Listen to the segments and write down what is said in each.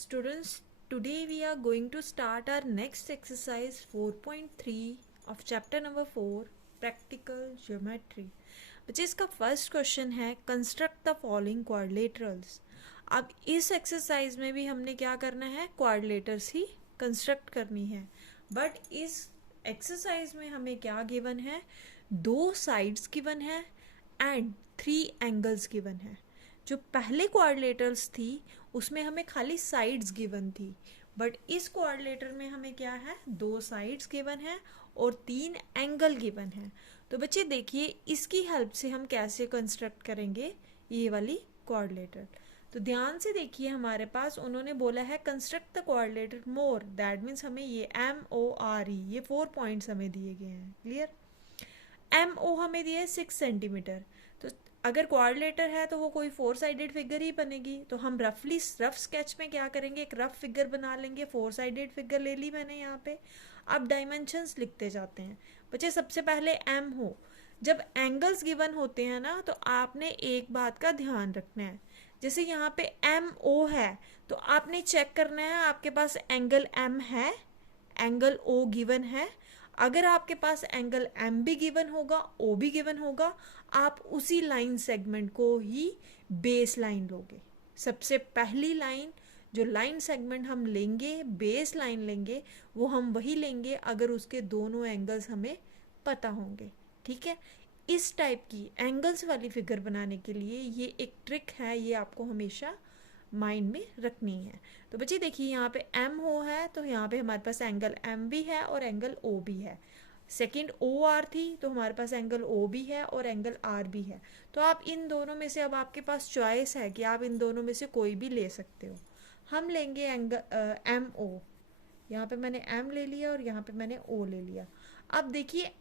Students, today we are going to start our next exercise 4.3 of chapter number 4 practical geometry. बच्चे इसका first question है construct the following quadrilaterals. अब इस exercise में भी हमने क्या करना है, क्वाड्रिलेटर्स ही कंस्ट्रक्ट करनी है. बट इस एक्सरसाइज में हमें क्या गिवन है, 2 साइड्स गिवन है एंड 3 एंगल्स गिवन है. जो पहले क्वाड्रिलेटर्स थी उसमें हमें खाली साइड्स गिवन थी, बट इस क्वाड्रिलेटर में हमें क्या है, 2 साइड्स गिवन है और 3 एंगल गिवन है. तो बच्चे देखिए इसकी हेल्प से हम कैसे कंस्ट्रक्ट करेंगे ये वाली क्वाड्रिलेटर. तो ध्यान से देखिए, हमारे पास उन्होंने बोला है construct the quadrilateral more, that means हमें ये MORE ये 4 पॉइंट्स हमें दिए गए हैं. क्लियर. MO हमें दिए 6 सेंटीमीटर. तो अगर क्वाड्रिलेटर है तो वो कोई 4 साइडेड फिगर ही बनेगी. तो हम रफ स्केच में क्या करेंगे, एक रफ फिगर बना लेंगे. 4 साइडेड फिगर ले ली मैंने यहाँ पे. अब डायमेंशंस लिखते जाते हैं. बच्चे सबसे पहले M हो. जब एंगल्स गिवन होते हैं ना तो आपने एक बात का ध्यान रखना है. जैसे यहाँ पे MO है तो आपने चेक करना है आपके पास एंगल M है, एंगल O गिवन है. अगर आपके पास एंगल M भी गिवन होगा, O भी गिवन होगा, आप उसी लाइन सेगमेंट को ही बेस लाइन लोगे. सबसे पहली लाइन जो लाइन सेगमेंट हम लेंगे, बेस लाइन लेंगे, वो हम वही लेंगे अगर उसके दोनों एंगल्स हमें पता होंगे. ठीक है. इस टाइप की एंगल्स वाली फिगर बनाने के लिए ये एक ट्रिक है, ये आपको हमेशा माइंड में रखनी है. तो बच्चे देखिए यहाँ पे M हो है तो यहाँ पे हमारे पास एंगल M भी है और एंगल O भी है. सेकंड OR थी तो हमारे पास एंगल O भी है और एंगल R भी है. तो आप इन दोनों में से, अब आपके पास चॉइस है कि आप इन दोनों में से कोई भी ले सकते हो. हम लेंगे एंगल MO. यहाँ पे मैंने M ले लिया और यहाँ पे मैंने O ले लिया. अब देखिए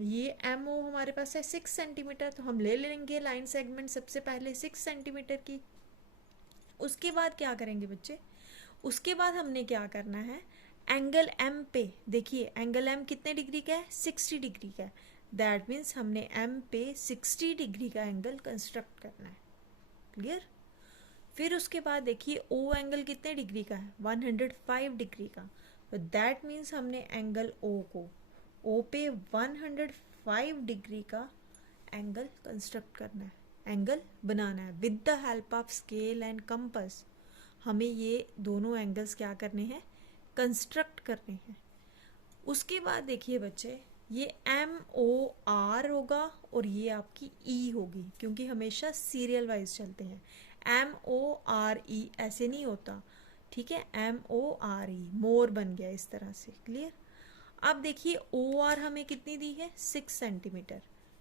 ये MO हमारे पास है 6 सेंटीमीटर, तो हम ले लेंगे लाइन सेगमेंट सबसे पहले 6 सेंटीमीटर की. उसके बाद क्या करेंगे बच्चे, उसके बाद हमने क्या करना है, एंगल M पे देखिए एंगल M कितने डिग्री का है, 60 डिग्री का है. दैट मीन्स हमने M पे 60 डिग्री का एंगल कंस्ट्रक्ट करना है. क्लियर. फिर उसके बाद देखिए O एंगल कितने डिग्री का है, 105 डिग्री का. तो दैट मीन्स हमने एंगल O को O पे 105 डिग्री का एंगल कंस्ट्रक्ट करना है, एंगल बनाना है. With the help of scale and compass हमें ये दोनों एंगल्स क्या करने हैं, कंस्ट्रक्ट करने हैं. उसके बाद देखिए बच्चे ये MOR होगा और ये आपकी E होगी, क्योंकि हमेशा सीरियल वाइज चलते हैं. MORE ऐसे नहीं होता. ठीक है. MORE मोर बन गया इस तरह से. क्लियर. अब देखिए OR हमें कितनी दी है, 6 सेंटीमीटर.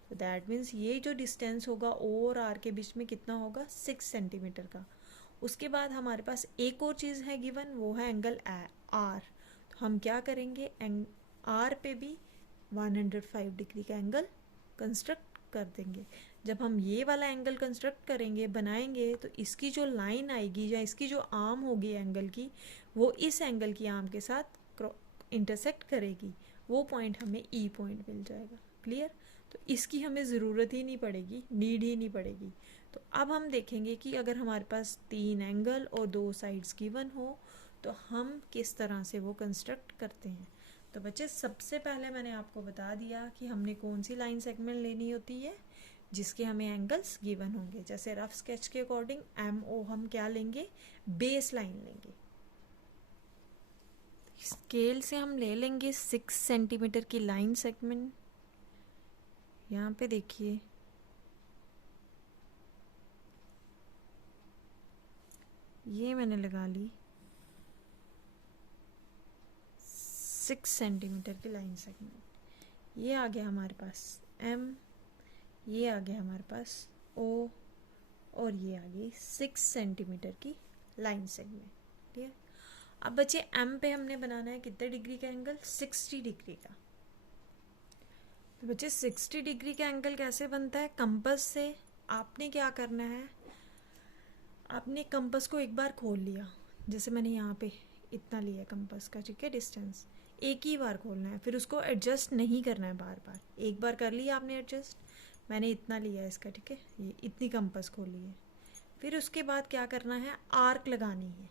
तो दैट मीन्स ये जो डिस्टेंस होगा O और R के बीच में कितना होगा, 6 सेंटीमीटर का. उसके बाद हमारे पास एक और चीज़ है गिवन, वो है एंगल R. तो हम क्या करेंगे, R पे भी 105 डिग्री का एंगल कंस्ट्रक्ट कर देंगे. जब हम ये वाला एंगल कंस्ट्रक्ट करेंगे, बनाएंगे, तो इसकी जो लाइन आएगी या इसकी जो आर्म होगी एंगल की, वो इस एंगल की आर्म के साथ इंटरसेक्ट करेगी. वो पॉइंट हमें E पॉइंट मिल जाएगा. क्लियर. तो इसकी हमें ज़रूरत ही नहीं पड़ेगी, नीड ही नहीं पड़ेगी. तो अब हम देखेंगे कि अगर हमारे पास 3 एंगल और 2 साइड्स गिवन हो तो हम किस तरह से वो कंस्ट्रक्ट करते हैं. तो बच्चे सबसे पहले मैंने आपको बता दिया कि हमने कौन सी लाइन सेगमेंट लेनी होती है जिसके हमें एंगल्स गिवन होंगे. जैसे रफ स्केच के अकॉर्डिंग MO हम क्या लेंगे, बेस लाइन लेंगे. स्केल से हम ले लेंगे 6 सेंटीमीटर की लाइन सेगमेंट. यहाँ पे देखिए ये मैंने लगा ली 6 सेंटीमीटर की लाइन सेगमेंट. ये आ गया हमारे पास M, ये आ गया हमारे पास O और ये आ गई 6 सेंटीमीटर की लाइन सेगमेंट. ठीक है. अब बच्चे M पे हमने बनाना है कितने डिग्री का एंगल, 60 डिग्री का. तो बच्चे 60 डिग्री का एंगल कैसे बनता है, कंपास से. आपने क्या करना है, आपने कंपास को एक बार खोल लिया, जैसे मैंने यहाँ पे इतना लिया कंपास का. ठीक है. डिस्टेंस एक ही बार खोलना है, फिर उसको एडजस्ट नहीं करना है बार बार. एक बार कर लिया आपने एडजस्ट, मैंने इतना लिया इसका. ठीक है. ये इतनी कंपास खोली है. फिर उसके बाद क्या करना है, आर्क लगानी है.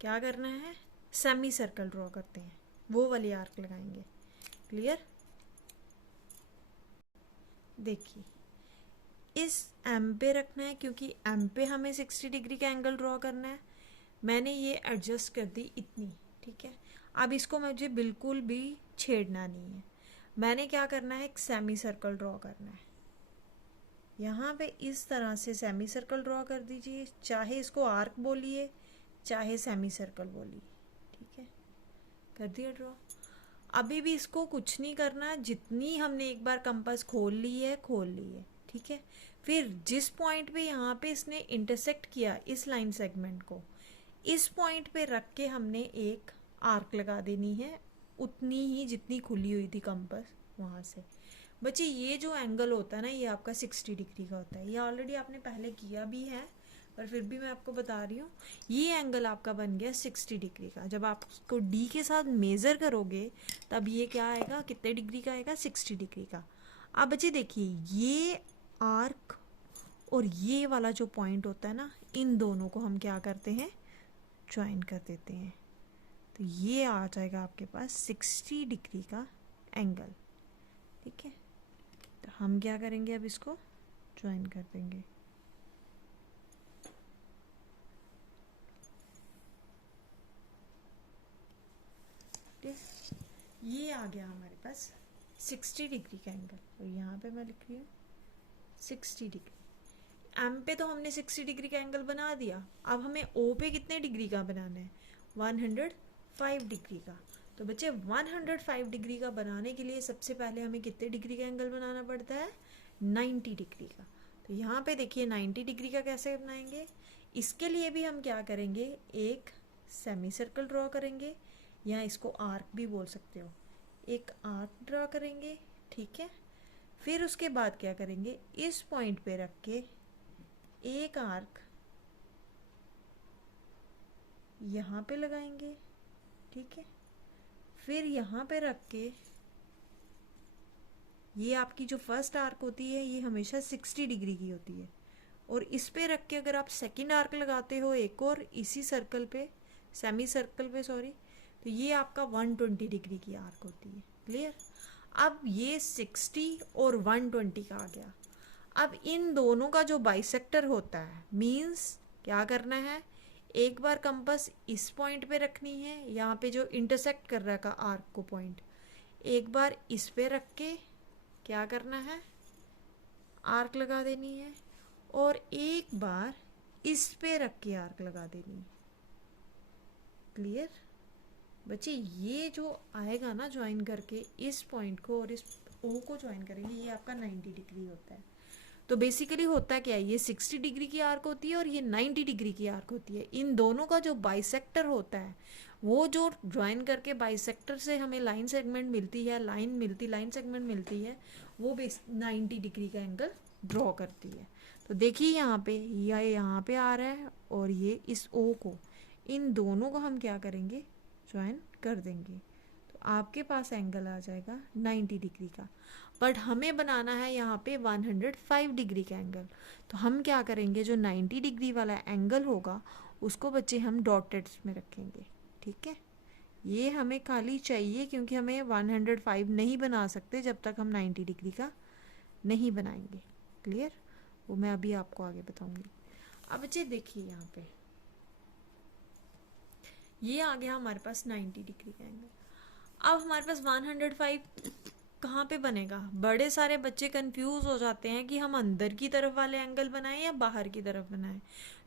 क्या करना है, सेमी सर्कल ड्रॉ करते हैं, वो वाली आर्क लगाएंगे। क्लियर? देखिए इस एम पे रखना है क्योंकि एम पे हमें 60 डिग्री का एंगल ड्रॉ करना है। मैंने ये एडजस्ट कर दी इतनी, ठीक है। अब इसको मुझे बिल्कुल भी छेड़ना नहीं है। मैंने क्या करना है, एक सेमी सर्कल ड्रॉ करना है। यहाँ पे इस तरह से सेमी सर्कल ड्रॉ कर दीजिए, चाहे इसको आर्क बोलिए चाहे सेमी सर्कल बोलिए, ठीक है। कर दिया ड्रॉ। अभी भी इसको कुछ नहीं करना, जितनी हमने एक बार कंपास खोल ली है खोल ली है, ठीक है। फिर जिस पॉइंट पे यहाँ पे इसने इंटरसेक्ट किया इस लाइन सेगमेंट को, इस पॉइंट पे रख के हमने एक आर्क लगा देनी है, उतनी ही जितनी खुली हुई थी कंपास वहाँ से। बच्चे ये जो एंगल होता है ना, ये आपका 60 डिग्री का होता है। ये ऑलरेडी आपने पहले किया भी है, पर फिर भी मैं आपको बता रही हूँ। ये एंगल आपका बन गया 60 डिग्री का। जब आप उसको डी के साथ मेज़र करोगे तब ये क्या आएगा, कितने डिग्री का आएगा, 60 डिग्री का। अब बच्चे देखिए, ये आर्क और ये वाला जो पॉइंट होता है ना, इन दोनों को हम क्या करते हैं, ज्वाइन कर देते हैं। तो ये आ जाएगा आपके पास 60 डिग्री का एंगल, ठीक है। तो हम क्या करेंगे, अब इसको ज्वाइन कर देंगे। ये आ गया हमारे पास 60 डिग्री का एंगल, और यहाँ पे मैं लिख रही हूँ 60 डिग्री। एम पे तो हमने 60 डिग्री का एंगल बना दिया। अब हमें ओ पे कितने डिग्री का बनाना है, 105 डिग्री का। तो बच्चे 105 डिग्री का बनाने के लिए सबसे पहले हमें कितने डिग्री का एंगल बनाना पड़ता है, 90 डिग्री का। तो यहाँ पे देखिए 90 डिग्री का कैसे बनाएंगे। इसके लिए भी हम क्या करेंगे, एक सेमी सर्कल ड्रॉ करेंगे, या इसको आर्क भी बोल सकते हो। एक आर्क ड्रॉ करेंगे, ठीक है। फिर उसके बाद क्या करेंगे, इस पॉइंट पे रख के एक आर्क यहाँ पे लगाएंगे, ठीक है। फिर यहाँ पे रख के, ये आपकी जो फर्स्ट आर्क होती है ये हमेशा 60 डिग्री की होती है, और इस पे रख के अगर आप सेकंड आर्क लगाते हो एक और इसी सर्कल पे, सेमी सर्कल पे सॉरी, तो ये आपका 120 डिग्री की आर्क होती है। क्लियर? अब ये 60 और 120 का आ गया। अब इन दोनों का जो बाइसेक्टर होता है, मींस क्या करना है, एक बार कंपास इस पॉइंट पे रखनी है, यहाँ पे जो इंटरसेक्ट कर रहा है का आर्क को पॉइंट, एक बार इस पे रख के क्या करना है, आर्क लगा देनी है, और एक बार इस पे रख के आर्क लगा देनी है। क्लियर बच्चे? ये जो आएगा ना ज्वाइन करके इस पॉइंट को और इस ओ को ज्वाइन करेंगे, ये आपका 90 डिग्री होता है। तो बेसिकली होता क्या है, ये 60 डिग्री की आर्क होती है और ये 90 डिग्री की आर्क होती है। इन दोनों का जो बाइसेक्टर होता है, वो जो ज्वाइन करके बाइसेक्टर से हमें लाइन सेगमेंट मिलती है, लाइन सेगमेंट मिलती है, वो 90 डिग्री का एंगल ड्रॉ करती है। तो देखिए यहाँ पे यहाँ पे आ रहा है, और ये इस ओ को, इन दोनों को हम क्या करेंगे, ज्वाइन कर देंगे। तो आपके पास एंगल आ जाएगा 90 डिग्री का। बट हमें बनाना है यहाँ पे 105 डिग्री का एंगल। तो हम क्या करेंगे, जो 90 डिग्री वाला एंगल होगा उसको बच्चे हम डॉटेड में रखेंगे, ठीक है। ये हमें खाली चाहिए क्योंकि हमें 105 नहीं बना सकते जब तक हम 90 डिग्री का नहीं बनाएंगे। क्लियर? वो मैं अभी आपको आगे बताऊंगी। अब बच्चे देखिए यहाँ पे ये आ गया हमारे पास 90 डिग्री का एंगल। अब हमारे पास 105 कहाँ पे बनेगा। बड़े सारे बच्चे कंफ्यूज हो जाते हैं कि हम अंदर की तरफ वाले एंगल बनाएं या बाहर की तरफ बनाएं।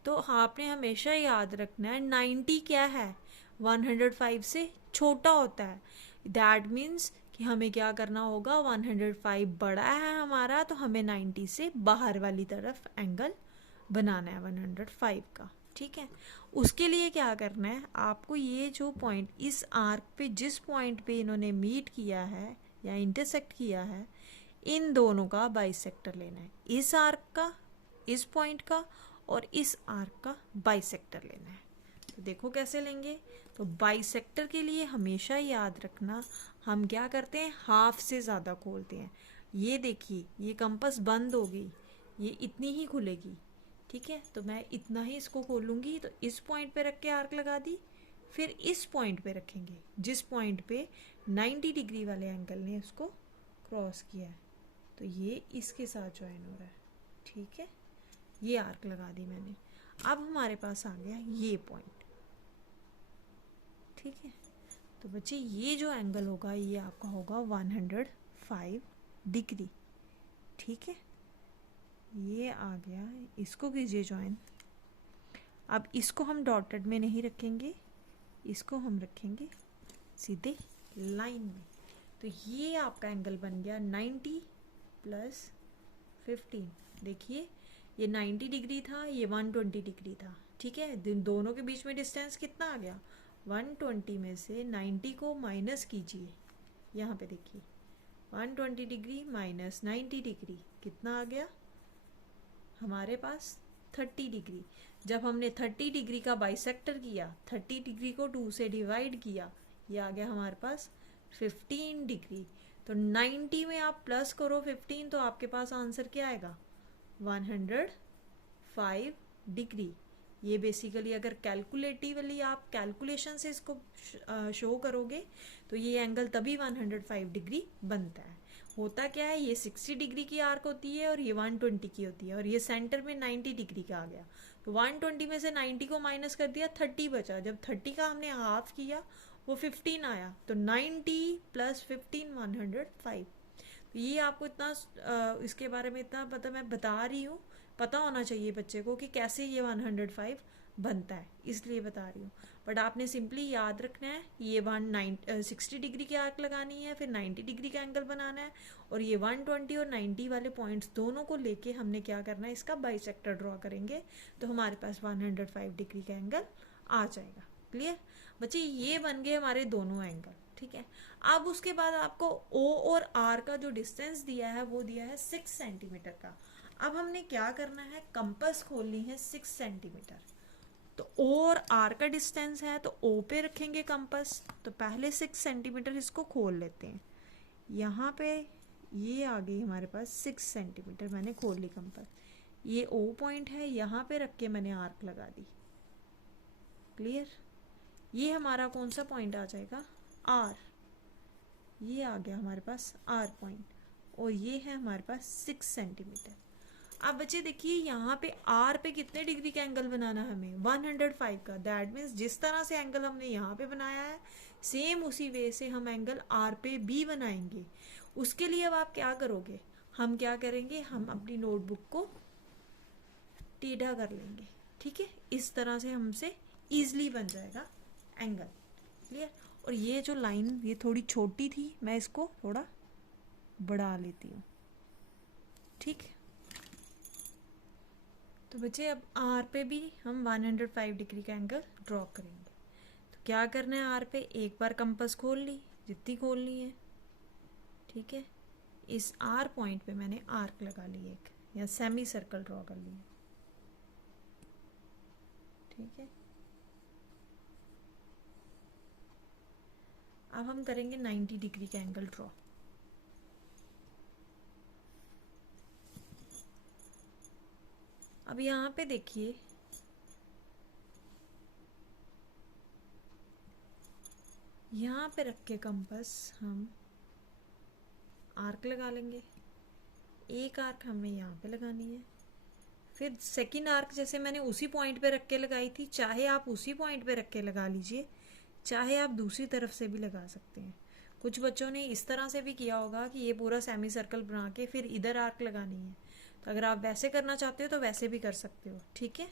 तो आपने हमेशा याद रखना है 90 क्या है, 105 से छोटा होता है। दैट मीन्स कि हमें क्या करना होगा, 105 बड़ा है हमारा, तो हमें 90 से बाहर वाली तरफ एंगल बनाना है 105 का, ठीक है। उसके लिए क्या करना है आपको, ये जो पॉइंट इस आर्क पे जिस पॉइंट पे इन्होंने मीट किया है या इंटरसेक्ट किया है, इन दोनों का बाइसेक्टर लेना है। इस आर्क का, इस पॉइंट का, और इस आर्क का बाइसेक्टर लेना है। तो देखो कैसे लेंगे। तो बाइसेक्टर के लिए हमेशा याद रखना, हम क्या करते हैं, हाफ से ज़्यादा खोलते हैं। ये देखिए ये कंपास बंद हो गई, ये इतनी ही खुलेगी, ठीक है। तो मैं इतना ही इसको खोलूँगी, तो इस पॉइंट पे रख के आर्क लगा दी, फिर इस पॉइंट पे रखेंगे जिस पॉइंट पे 90 डिग्री वाले एंगल ने उसको क्रॉस किया है, तो ये इसके साथ ज्वाइन हो रहा है। ठीक है, ये आर्क लगा दी मैंने। अब हमारे पास आ गया ये पॉइंट। ठीक है, तो बच्चे ये जो एंगल होगा ये आपका होगा 105 डिग्री। ठीक है, ये आ गया, इसको कीजिए ज्वाइन। अब इसको हम डॉटेड में नहीं रखेंगे, इसको हम रखेंगे सीधे लाइन में। तो ये आपका एंगल बन गया 90 प्लस 15। देखिए ये 90 डिग्री था, ये 120 डिग्री था। ठीक है, दोनों के बीच में डिस्टेंस कितना आ गया, 120 में से 90 को माइनस कीजिए। यहाँ पे देखिए 120 डिग्री माइनस 90 डिग्री कितना आ गया हमारे पास, 30 डिग्री। जब हमने 30 डिग्री का बाइसेक्टर किया, 30 डिग्री को 2 से डिवाइड किया, ये आ गया हमारे पास 15 डिग्री। तो 90 में आप प्लस करो 15, तो आपके पास आंसर क्या आएगा, 105 डिग्री। ये बेसिकली अगर कैलकुलेटिवली आप कैलकुलेशन से इसको शो करोगे तो ये एंगल तभी 105 डिग्री बनता है। होता क्या है, ये 60 डिग्री की आर्क होती है और ये 120 की होती है, और ये सेंटर में 90 डिग्री का आ गया। तो 120 में से 90 को माइनस कर दिया, 30 बचा। जब 30 का हमने हाफ किया वो 15 आया, तो 90 प्लस 15 105। तो ये आपको इतना इसके बारे में इतना पता, मैं बता रही हूँ, पता होना चाहिए बच्चे को कि कैसे ये 105 बनता है, इसलिए बता रही हूँ। बट आपने सिंपली याद रखना है, ये 60 डिग्री की आर्क लगानी है, फिर 90 डिग्री का एंगल बनाना है, और ये 120 और 90 वाले पॉइंट्स दोनों को लेके हमने क्या करना है, इसका बाइसेक्टर ड्रॉ करेंगे, तो हमारे पास 105 डिग्री का एंगल आ जाएगा। क्लियर बच्चे, ये बन गए हमारे दोनों एंगल। ठीक है, अब उसके बाद आपको O और R का जो डिस्टेंस दिया है वो दिया है 6 सेंटीमीटर का। अब हमने क्या करना है, कंपास खोलनी है 6 सेंटीमीटर। तो O और R का डिस्टेंस है, तो O पे रखेंगे कंपास। तो पहले 6 सेंटीमीटर इसको खोल लेते हैं। यहाँ पे ये आ गई हमारे पास 6 सेंटीमीटर, मैंने खोल ली कंपास। ये O पॉइंट है, यहाँ पे रख के मैंने आर्क लगा दी। क्लियर, ये हमारा कौन सा पॉइंट आ जाएगा, R। ये आ गया हमारे पास R पॉइंट, और ये है हमारे पास 6 सेंटीमीटर। अब बच्चे देखिए यहाँ पे R पे कितने डिग्री का एंगल बनाना है हमें, 105 का। दैट मीन्स जिस तरह से एंगल हमने यहाँ पे बनाया है, सेम उसी वे से हम एंगल R पे भी बनाएंगे। उसके लिए अब आप क्या करोगे, हम क्या करेंगे, हम अपनी नोटबुक को टेढ़ा कर लेंगे। ठीक है, इस तरह से हमसे ईजिली बन जाएगा एंगल। क्लियर, और ये जो लाइन ये थोड़ी छोटी थी, मैं इसको थोड़ा बढ़ा लेती हूँ। ठीक, तो बच्चे अब आर पे भी हम 105 डिग्री का एंगल ड्रॉ करेंगे। तो क्या करना है, आर पे एक बार कंपास खोल ली, जितनी खोलनी है। ठीक है, इस आर पॉइंट पे मैंने आर्क लगा ली एक, या सेमी सर्कल ड्रॉ कर लिया। ठीक है, अब हम करेंगे 90 डिग्री का एंगल ड्रॉ। अब यहाँ पे देखिए, यहाँ पे रख के कंपास हम आर्क लगा लेंगे। एक आर्क हमें यहाँ पे लगानी है, फिर सेकंड आर्क जैसे मैंने उसी पॉइंट पे रख के लगाई थी, चाहे आप उसी पॉइंट पे रख के लगा लीजिए, चाहे आप दूसरी तरफ से भी लगा सकते हैं। कुछ बच्चों ने इस तरह से भी किया होगा कि ये पूरा सेमी सर्कल बना के फिर इधर आर्क लगानी है। तो अगर आप वैसे करना चाहते हो तो वैसे भी कर सकते हो। ठीक है,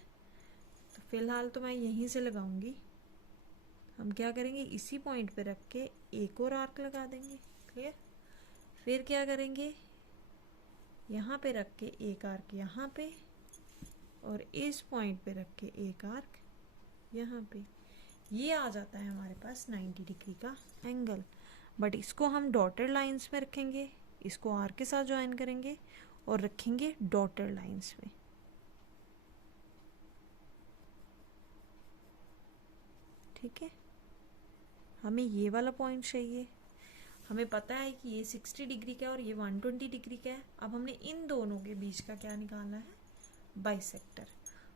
तो फिलहाल तो मैं यहीं से लगाऊंगी। हम क्या करेंगे, इसी पॉइंट पे रख के एक और आर्क लगा देंगे। क्लियर, फिर क्या करेंगे, यहाँ पे रख के एक आर्क यहाँ पे, और इस पॉइंट पे रख के एक आर्क यहाँ पे। ये आ जाता है हमारे पास 90 डिग्री का एंगल। बट इसको हम डॉटेड लाइंस में रखेंगे, इसको आर के साथ ज्वाइन करेंगे और रखेंगे डॉटेड लाइंस में। ठीक है, हमें ये वाला पॉइंट चाहिए। हमें पता है कि ये 60 डिग्री का है और ये 120 डिग्री का है। अब हमने इन दोनों के बीच का क्या निकालना है, बाइसेक्टर।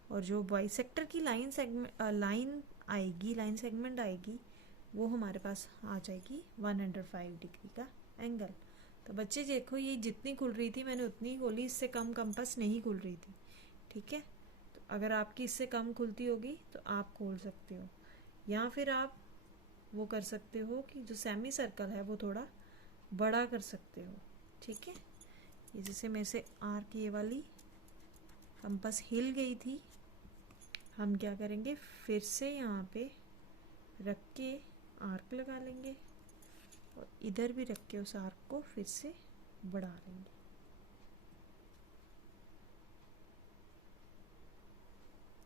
और जो बाइसेक्टर की लाइन आएगी, लाइन सेगमेंट आएगी, वो हमारे पास आ जाएगी 105 डिग्री का एंगल। तो बच्चे देखो ये जितनी खुल रही थी मैंने उतनी खोली, इससे कम कंपास नहीं खुल रही थी, ठीक है। तो अगर आपकी इससे कम खुलती होगी तो आप खोल सकते हो, या फिर आप वो कर सकते हो कि जो सेमी सर्कल है वो थोड़ा बड़ा कर सकते हो, ठीक है। ये जैसे मेरे से आर्क ये वाली कंपास हिल गई थी, हम क्या करेंगे फिर से यहाँ पे रख के आर्क लगा लेंगे और इधर भी रख के उस आर्क को फिर से बढ़ा लेंगे।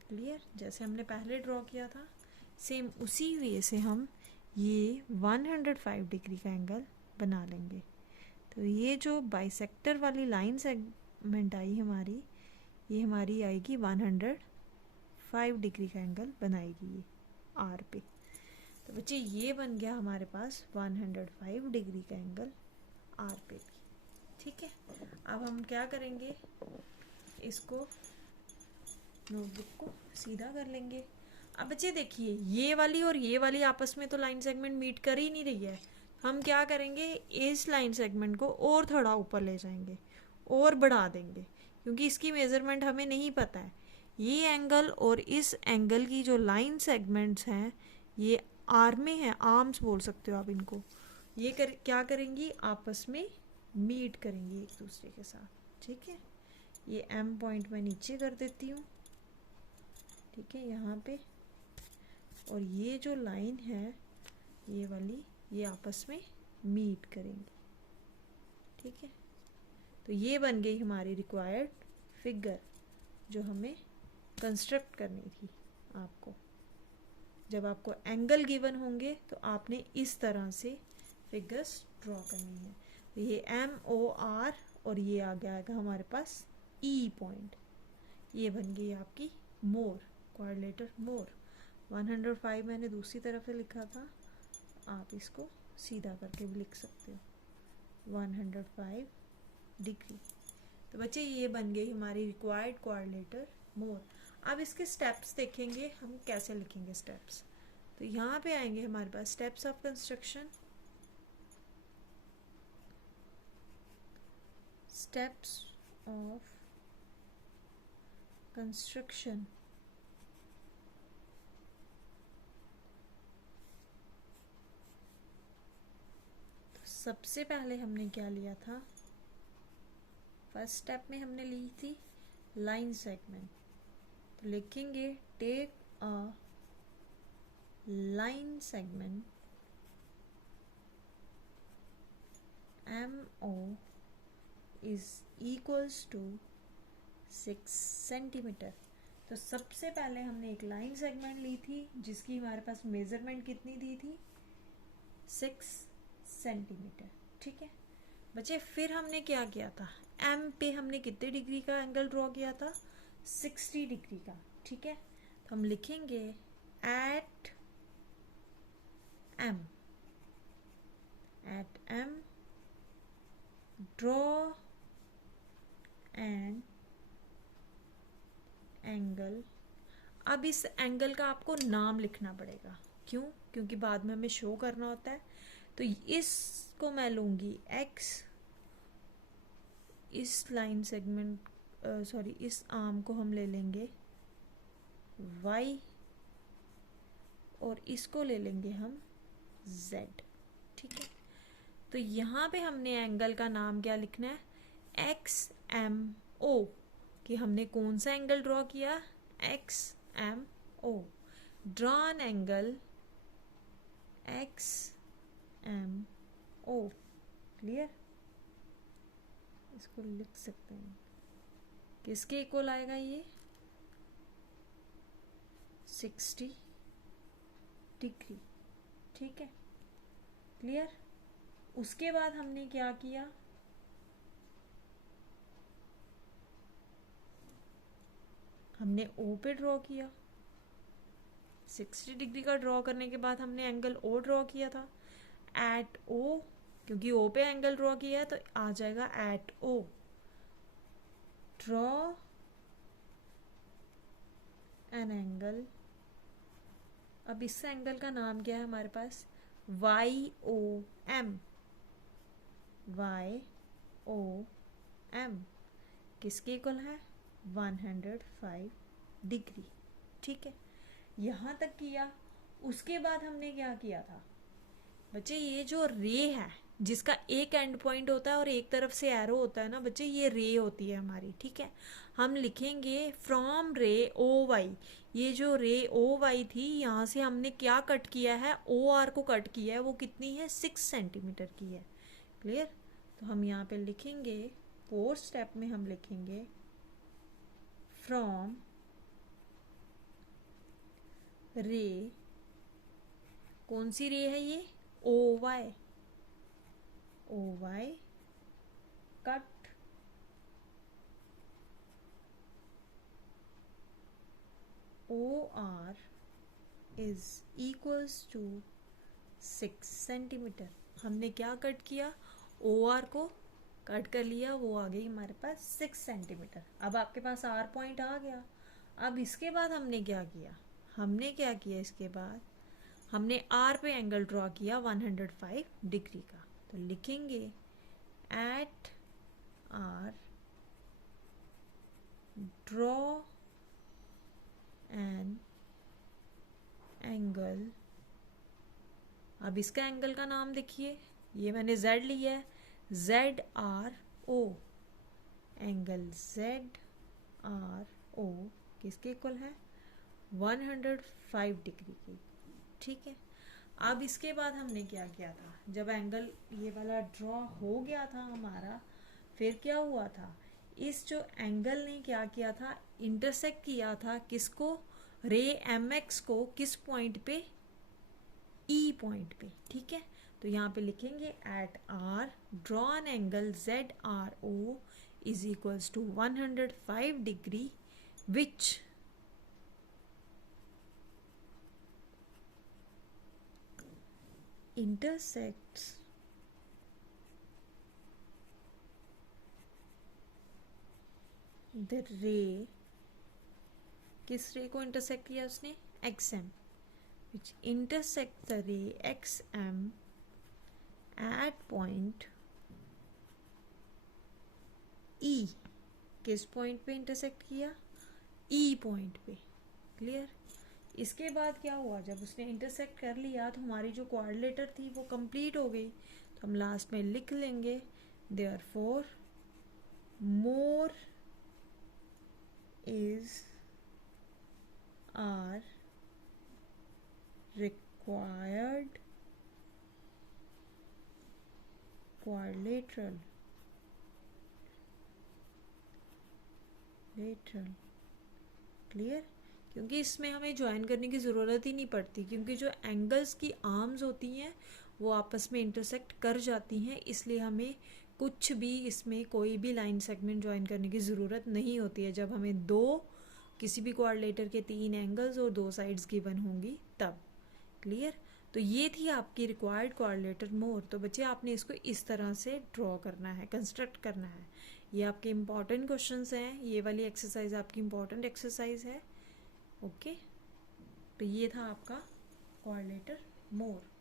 क्लियर? जैसे हमने पहले ड्रॉ किया था सेम उसी वे से हम ये 105 डिग्री का एंगल बना लेंगे। तो ये जो बाइसेक्टर वाली लाइन सेगमेंट आई हमारी, ये हमारी आएगी 105 डिग्री का एंगल बनाएगी ये आर पे। तो बच्चे ये बन गया हमारे पास 105 डिग्री का एंगल आर पे भी, ठीक है। अब हम क्या करेंगे, इसको नोटबुक को सीधा कर लेंगे। अब बच्चे देखिए ये वाली और ये वाली आपस में तो लाइन सेगमेंट मीट कर ही नहीं रही है, हम क्या करेंगे इस लाइन सेगमेंट को और थोड़ा ऊपर ले जाएंगे और बढ़ा देंगे, क्योंकि इसकी मेज़रमेंट हमें नहीं पता है। ये एंगल और इस एंगल की जो लाइन सेगमेंट्स हैं ये आर्म में है, आर्म्स बोल सकते हो आप इनको। ये क्या करेंगी आपस में मीट करेंगी एक दूसरे के साथ, ठीक है। ये एम पॉइंट मैं नीचे कर देती हूँ, ठीक है, यहाँ पे। और ये जो लाइन है ये वाली ये आपस में मीट करेंगे, ठीक है। तो ये बन गई हमारी रिक्वायर्ड फिगर जो हमें कंस्ट्रक्ट करनी थी आपको। जब आपको एंगल गिवन होंगे तो आपने इस तरह से फिगर्स ड्रॉ करनी है। तो ये एम ओ आर और ये आ गया हमारे पास ई पॉइंट, ये बन गई आपकी मोर, क्वाड्रिलेटर मोर। 105 मैंने दूसरी तरफ से लिखा था, आप इसको सीधा करके भी लिख सकते हो 105 डिग्री। तो बच्चे ये बन गई हमारी रिक्वायर्ड क्वाड्रिलेटर मोर। अब इसके स्टेप्स देखेंगे हम कैसे लिखेंगे स्टेप्स। तो यहाँ पे आएंगे हमारे पास steps of construction, steps of construction. तो सबसे पहले हमने क्या लिया था, फर्स्ट स्टेप में हमने ली थी लाइन सेगमेंट। तो लिखेंगे take a line segment MO is equals to 6 centimetre. तो सबसे पहले हमने एक लाइन सेगमेंट ली थी जिसकी हमारे पास मेजरमेंट कितनी दी थी 6 सेंटीमीटर, ठीक है बच्चे। फिर हमने क्या किया था, एम पे हमने कितने डिग्री का एंगल ड्रॉ किया था 60 डिग्री का, ठीक है। तो हम लिखेंगे at M draw an angle. अब इस एंगल का आपको नाम लिखना पड़ेगा, क्यों? क्योंकि बाद में हमें शो करना होता है। तो इसको मैं लूँगी x, इस लाइन सेगमेंट सॉरी इस आर्म को हम ले लेंगे y और इसको ले लेंगे हम z, ठीक है। तो यहाँ पे हमने एंगल का नाम क्या लिखना है XMO, कि हमने कौन सा एंगल ड्रॉ किया XMO, drawn angle XMO। Clear? इसको लिख सकते हैं, किसके इक्वल आएगा ये 60 डिग्री, ठीक है क्लियर। उसके बाद हमने क्या किया, हमने O पे ड्रॉ किया, 60 डिग्री का ड्रॉ करने के बाद हमने एंगल O ड्रॉ किया था एट O, क्योंकि O पे एंगल ड्रॉ किया है तो आ जाएगा at O, draw an angle अब इस एंगल का नाम क्या है हमारे पास, YOM, YOM किसके इक्वल है, 105 डिग्री। ठीक है, यहाँ तक किया। उसके बाद हमने क्या किया था बच्चे, ये जो रे है जिसका एक एंड पॉइंट होता है और एक तरफ से एरो होता है ना बच्चे, ये रे होती है हमारी। ठीक है, हम लिखेंगे फ्रॉम रे OY। ये जो रे OY थी, यहाँ से हमने क्या कट किया है, OR को कट किया है। वो कितनी है, 6 सेंटीमीटर की है। क्लियर। तो हम यहाँ पे लिखेंगे, 4th स्टेप में हम लिखेंगे फ्रॉम रे, कौन सी रे है ये, OY cut OR is equals to 6 centimetre. हमने क्या कट किया, OR को कट कर लिया, वो आ गई हमारे पास 6 सेंटीमीटर। अब आपके पास R पॉइंट आ गया। अब इसके बाद हमने क्या किया, इसके बाद हमने R पे एंगल ड्रॉ किया 105 डिग्री का। तो लिखेंगे at R draw an angle. अब इसका एंगल का नाम देखिए, ये मैंने Z लिया है, ZRO, एंगल ZRO किसके इक्वल है, 105 डिग्री की। ठीक है, अब इसके बाद हमने क्या किया था, जब एंगल ये वाला ड्रॉ हो गया था हमारा, फिर क्या हुआ था, इस जो एंगल ने क्या किया था, इंटरसेक्ट किया था किसको, रे MX को, किस पॉइंट पे, E पॉइंट पे। ठीक है, तो यहाँ पे लिखेंगे at R draw an angle ZRO is equals to 105 degree which intersects the ray, किस रे को इंटरसेक्ट किया उसने, XM, which intersect the ray XM at point E। किस पॉइंट पे इंटरसेक्ट किया, E पॉइंट पे। क्लियर। इसके बाद क्या हुआ, जब उसने इंटरसेक्ट कर लिया तो हमारी जो कोऑर्डिनेटर थी वो कंप्लीट हो गई। तो हम लास्ट में लिख लेंगे therefore MOR is our required quadrilateral clear. क्योंकि इसमें हमें ज्वाइन करने की ज़रूरत ही नहीं पड़ती, क्योंकि जो एंगल्स की आर्म्स होती हैं वो आपस में इंटरसेक्ट कर जाती हैं, इसलिए हमें कुछ भी इसमें कोई भी लाइन सेगमेंट ज्वाइन करने की ज़रूरत नहीं होती है। जब हमें किसी भी कोऑर्डिनेटर के 3 एंगल्स और 2 साइड्स गिवन होंगी तब। क्लियर। तो ये थी आपकी रिक्वायर्ड कोऑर्डिनेटर मोर। तो बच्चे आपने इसको इस तरह से ड्रॉ करना है, कंस्ट्रक्ट करना है। ये आपके इम्पॉर्टेंट क्वेश्चंस हैं, ये वाली एक्सरसाइज आपकी इम्पॉर्टेंट एक्सरसाइज है। ओके, तो ये था आपका कोऑर्डिनेटर मोर।